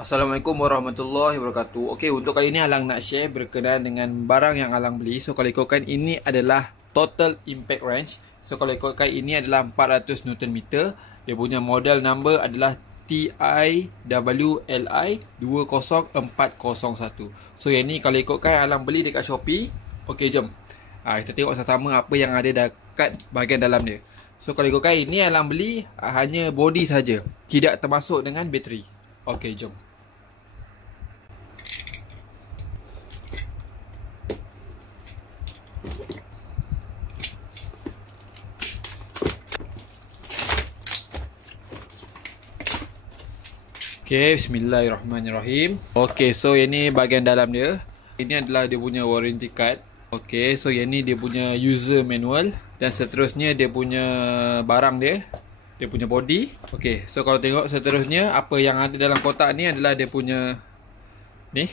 Assalamualaikum warahmatullahi wabarakatuh. Okey, untuk kali ini Alang nak share berkenaan dengan barang yang Alang beli. So kalau ikutkan ini adalah total impact wrench. So kalau ikutkan ini adalah 400 Nm. Dia punya model number adalah TIWLI 20401. So yang ni kalau ikutkan Alang beli dekat Shopee. Okey, jom. Kita tengok sama-sama apa yang ada dekat bahagian dalam dia. So kalau ikutkan ini Alang beli hanya body saja, tidak termasuk dengan bateri. Okey, jom. Okay, bismillahirrahmanirrahim. Okay, so yang ni bahagian dalam dia. Ini adalah dia punya warranty card. Okay, so yang ni dia punya user manual. Dan seterusnya dia punya barang dia. Dia punya body. Okay, so kalau tengok seterusnya, apa yang ada dalam kotak ni adalah dia punya ni,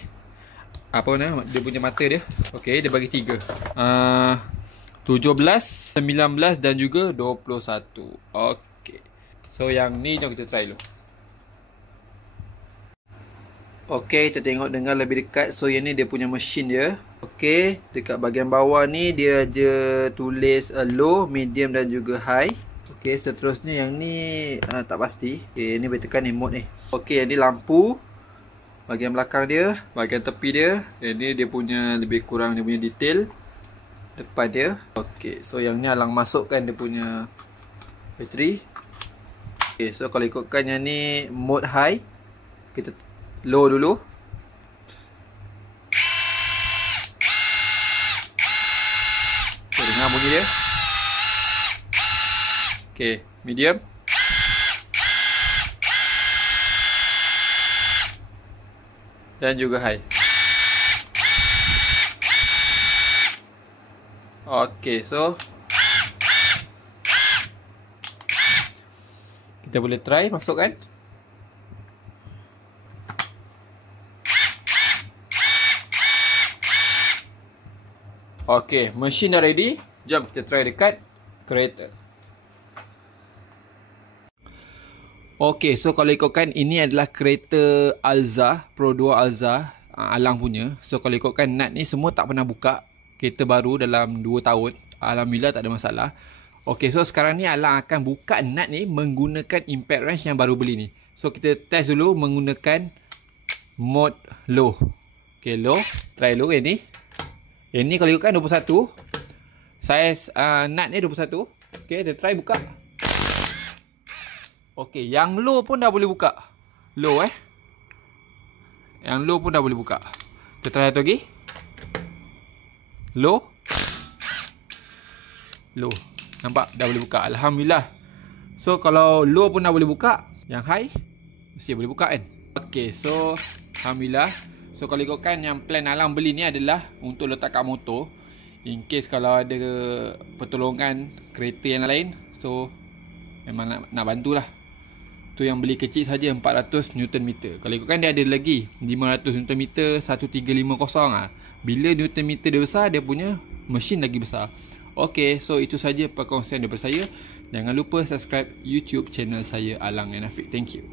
apa nama, dia punya mata dia. Okay, dia bagi 3 17, 19 dan juga 21. Okay, so yang ni jom kita try dulu. Okey, kita tengok dengan lebih dekat. So yang ni dia punya mesin dia. Okey, dekat bahagian bawah ni dia je tulis low, medium dan juga high. Okey, seterusnya yang ni tak pasti. Okey, ni boleh tekan ni mode ni. Okey, yang ni lampu. Bahagian belakang dia, bahagian tepi dia. Yang ni dia punya lebih kurang dia punya detail depan dia. Okey, so yang ni Alang masukkan dia punya bateri. Okey, so kalau ikutkan yang ni mode high, kita low dulu. Okay, dengar bunyi dia. Okay, medium. Dan juga high. Okay, so kita boleh try masukkan. Okey, mesin dah ready. Jom kita try dekat kereta. Okey, so kalau ikutkan ini adalah kereta Alza, Pro 2 Alza, Alang punya. So kalau ikutkan nut ni semua tak pernah buka. Kereta baru dalam 2 tahun. Alhamdulillah tak ada masalah. Okey, so sekarang ni Alang akan buka nut ni menggunakan impact wrench yang baru beli ni. So kita test dulu menggunakan mode low. Okey, low. Try low yang ni. Yang ni kalau ikutkan 21. Saiz nut ni 21. Okay, kita try buka. Okay, yang low pun dah boleh buka. Low Yang low pun dah boleh buka. Kita try satu lagi. Low. Low. Nampak? Dah boleh buka. Alhamdulillah. So, kalau low pun dah boleh buka, yang high mesti boleh buka kan? Okay, so Alhamdulillah. So kalau ikutkan yang plan Alang beli ni adalah untuk letak kat motor, in case kalau ada pertolongan kereta yang lain. So memang nak bantulah. Tu yang beli kecil saja 400 Nm. Kalau ikutkan dia ada lagi 500 Nm 1350 Bila Nm dia besar, dia punya mesin lagi besar. Okay, so itu saja perkongsian daripada saya. Jangan lupa subscribe YouTube channel saya Alang and Afiq. Thank you.